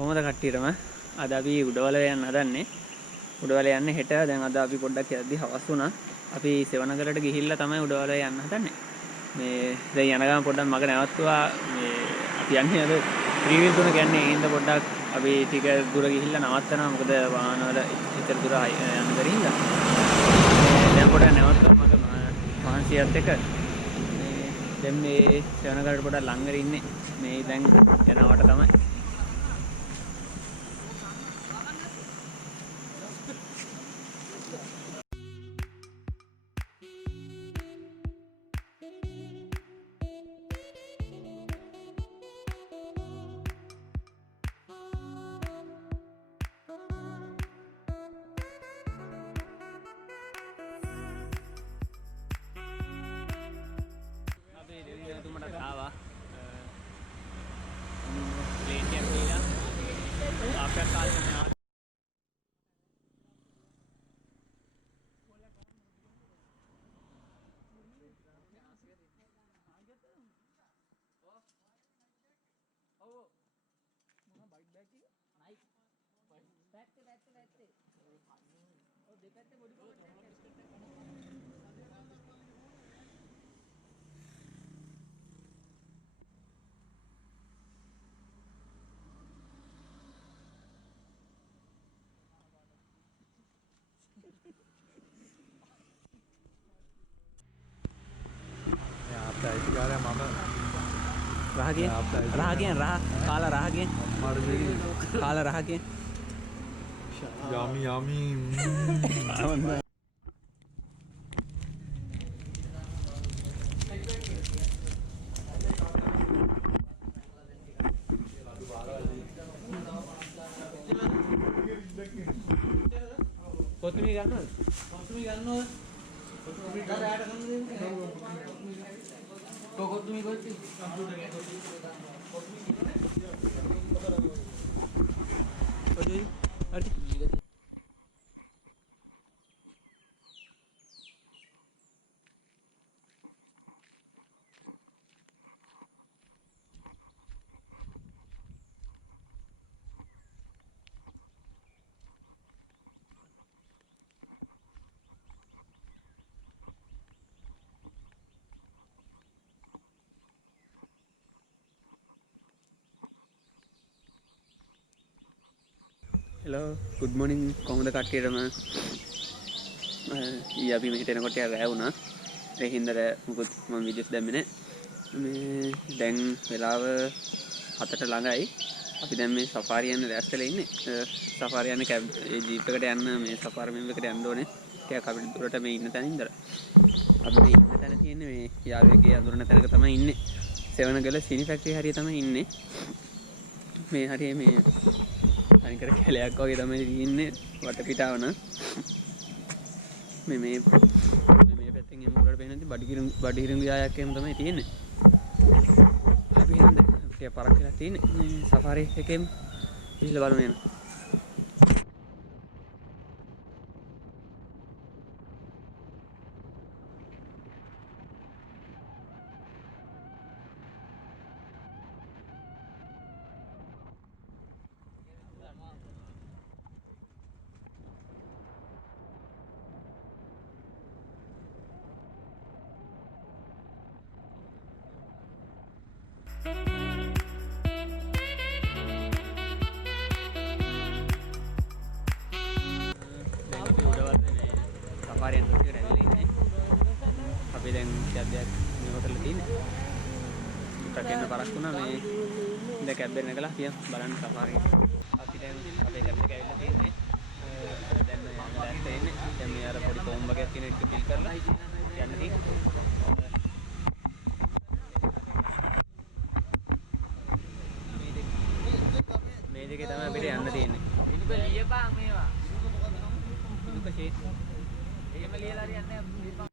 කොහොමද කට්ටියටම අද අපි උඩවල යන්න හදන්නේ. උඩවල යන්නේ හෙට. දැන් අද අපි පොඩ්ඩක් යද්දි හවස් වුණා. අපි සෙවණගලට ගිහිල්ලා තමයි උඩවල යන්න හදන්නේ. මේ දැන් යන ගමන් පොඩ්ඩක් මග නැවතුවා. මේ අපි යන්නේ අද ත්‍රිවිල් තුන කියන්නේ හින්ද පොඩ්ඩක් අපි ටික දුර ගිහිල්ලා නවත්තනවා. මොකද වාහන වල ඉතර දුර යන්න බැරි හින්දා. දැන් පොඩ්ඩක් නැවතුවා මග මහන්සියත් එක්ක. දැන් මේ සෙවණගලට පොඩ්ඩක් ළඟට ඉන්නේ. මේ දැන් යනවට තමයි. Yummy, yummy. කොත්තුමි ගන්නවද? කොත්තුමි ගන්නවද? කොත්තුමි ඩාට ගන්නද? කොත්තුමි කොත්තුමි කම්පියුටර් එකේ කොත්තුමි ඔය හරි hello good morning කොහොමද කට්ටියටම ඊ අපි මෙහෙට එනකොට වැය වුණා ඒ හින්දා මොකද මම වීඩියෝස් දැම්මේ නැහැ මේ දැන් වෙලාව 7ට ළඟයි අපි දැන් මේ සෆාරි යන්න දැස්සලා ඉන්නේ සෆාරි යන්නේ කැබ් ඒ ජීප් එකට යන්න මේ සෆාරි මෙම් එකට යන්න ඕනේ ටිකක් අපිට දුරට මේ ඉන්න තැන ඉඳලා අපි මේ ඉන්න තැන තියෙන්නේ මේ යාළුවෙක්ගේ අඳුරන තැනක තමයි ඉන්නේ සෙවණගල සිනි ෆැක්ටරි හරිය තමයි ඉන්නේ මේ හරිය මේ අනිකර කැලයක් වගේ තමයි ඉන්නේ වටපිටාව නම් මේ පැත්තෙන් එමු උඩට පේන ඉතින් බඩිහිරුඟු යායක් එහෙම තමයි තියෙන්නේ අපි හින්දා ටික පරක් වෙලා තියෙන්නේ මේ සෆාරි එකෙන් ඉහිල බලමු එන සෆාරියෙන් ටිකට ඇවිල්ලා ඉන්නේ. අපි දැන් කැබ්යක් මේ හොටෙල්ලේ තියෙන්නේ. ටකෙන්න පරක් වුණා මේ ඉඳ කැබ් එක නැගලා තියන් බලන්න සෆාරි. අපි දැන් අපේ කැබ් එක ඇවිල්ලා තියෙන්නේ. දැන් දැන් තේන්නේ. දැන් මේ අර පොඩි කොම්බ එකක් තියෙන එක ෆිල් කරලා යන්න තියෙන්නේ. මේ දෙකේ තමයි අපිට යන්න තියෙන්නේ. ඉනිප ලියපන් මේවා. ඉනිප ෂේට්. එහෙම ලියලා හරියන්නේ නැහැ.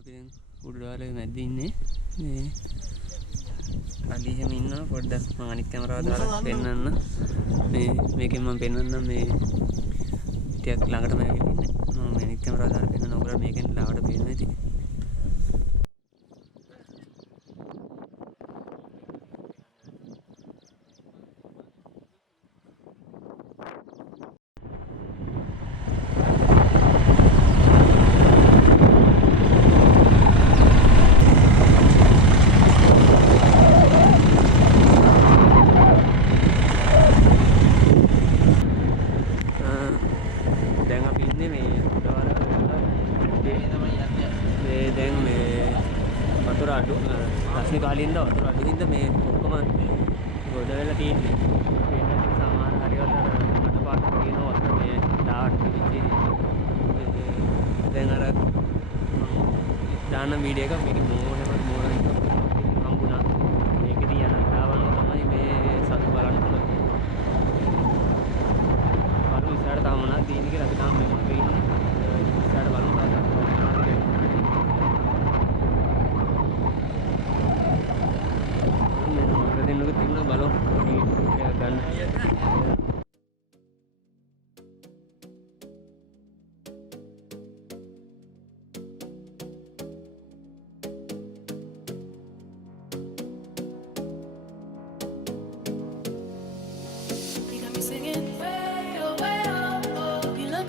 අපි දැන් උඩුඩුවාලේ මැද්දේ ඉන්නේ. මේ අලි එහෙම ඉන්නවා. පොඩ්ඩක් මම අනිත් කැමරාව දාලා පෙන්නන්න. මේකෙන් මම පෙන්නන්නම් මේ ටිකක් ළඟටම ඇවිල්ලා ඉන්නේ. මම මේ අනිත් කැමරාව දාලා පෙන්නන්න. ඔයගොල්ලෝ මේකෙන් ලාවට පේනවා ඉතින්. දැන් අපි ඉන්නේ මේ දැන් මේ වතුර අඩු රස්නේ කාලින්ද වතුර අඩු හින්දා මේ ඔක්කොම ගොඩ වෙලා තියෙන්නේ. ඒකට සමහර හරියට අත පාට තියෙන වතුර මේ ඩාට් විදිහේ දැන් අර දාන වීඩියෝ එකක් මේක මෝරෙම හම්බුණා. මේකදී යන දාවන තමයි මේ සතු බලන්න පුළුවන්. බලමු ඉස්සරහට තාම මොනවද තියෙන්නේ කියලා අපි තාම මෙහෙම ඉන්නේ. ඉස්සරහට බලමු තාම මොකද දෙන්නක තිබුණා බලමු ටිකක් ගන්න.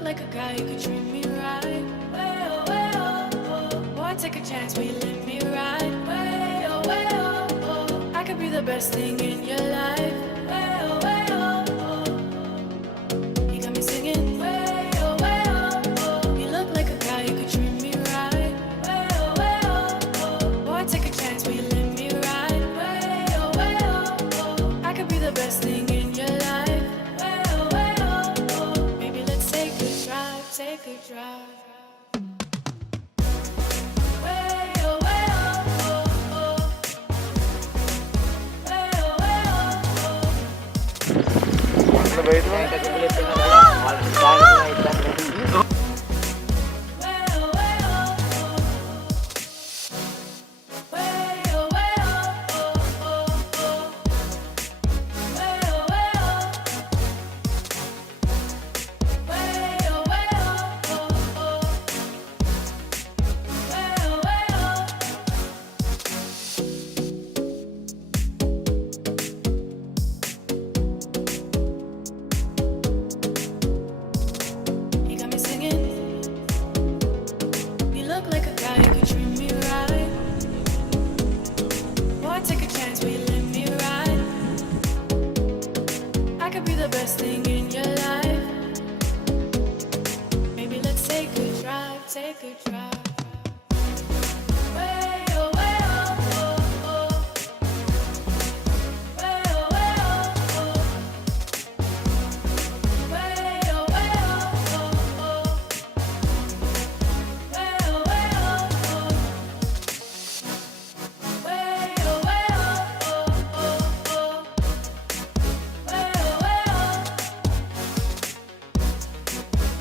Like a guy who could treat me right. Way oh, way oh, oh. Boy, take a chance, will you let me ride? Way oh, way oh, oh. I could be the best thing in your life. Way oh, way oh, oh. You got me singing. Way oh, way oh, oh. You look like a guy who could treat me right. Way oh, way oh, oh. Boy, take a chance, will you let me ride? Way oh, way oh, oh. I could be the best thing in your life. Way oh, way oh, oh. Maybe let's take a drive, take a drive. Way oh, way oh, oh, oh. Way oh, way oh, oh. Way oh, way oh, oh. Way oh, way oh, oh, oh. Way oh, way oh. Way oh, way oh, oh, oh. Way oh, way oh. You got me singing. You look like a guy who could treat me right. Boy, take a chance, will you let me ride? I could be the best thing in your life. Maybe let's take a drive, take a drive. Way oh, way oh, oh, oh. Way oh, way oh, oh. Way oh, way oh, oh, oh. Way oh, way oh, oh. Way oh, way oh, oh, oh. Way oh, way oh.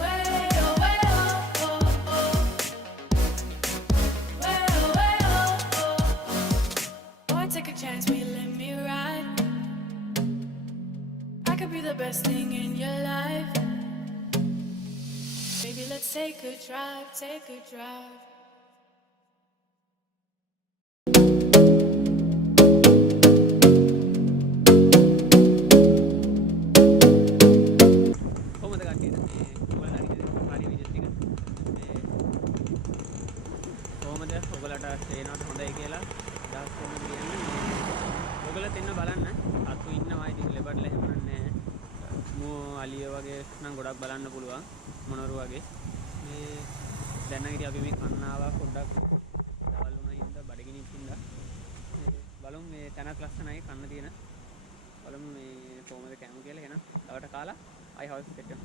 Way oh, way oh, oh, oh. Way oh, way oh, oh. Boy, take a chance, will you let me ride? I could be the best thing in your life. Baby, let's take a drive, take a drive. කොහොමද කට්ටියද මේ ඔයාලා හරි videos ටික මේ කොහොමද ඔයාලට තේරෙනවද හොඳයි කියලා අදහස් කොහොමද කියන්නේ ඔයාලත් එන්න බලන්න අතු ඉන්නවා ඉතින් ලෙබර්ලා එහෙම නෑ මෝ අලිය වගේ නම් ගොඩක් බලන්න පුළුවන් මොනරු වගේ මේ දැන් නම් ඉතින් අපි මේ කන්නාවා පොඩ්ඩක් දවල් වුණා හින්දා බඩගිනින් හින්දා බලමු මේ තැනක් ලස්සනයි කන්න තියෙන බලමු මේ කොහොමද කැමු කියලා එහෙනම් තවට කාලා I have set up.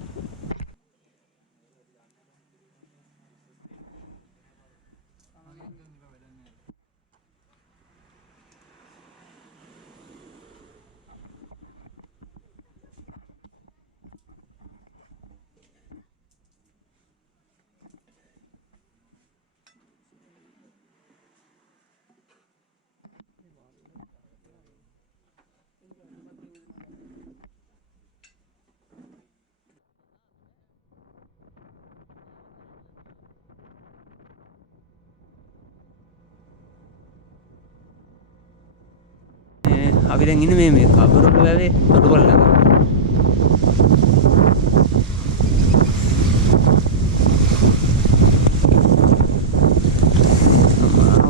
අපි දැන් ඉන්නේ මේ කබරොඩ වැවේ තොටුපළ ළඟ.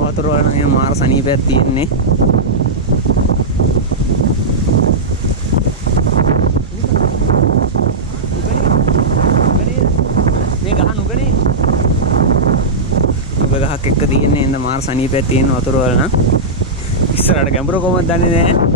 වතුර වල නම් මාර සනීපයක් තියෙන්නේ. ගහක් එක්ක තියෙන්නේ එන්න මාර සනීපයක් තියෙන වතුර වල නම් ඉස්සරහට ගැඹුර කොහොමද දන්නේ නැහැ.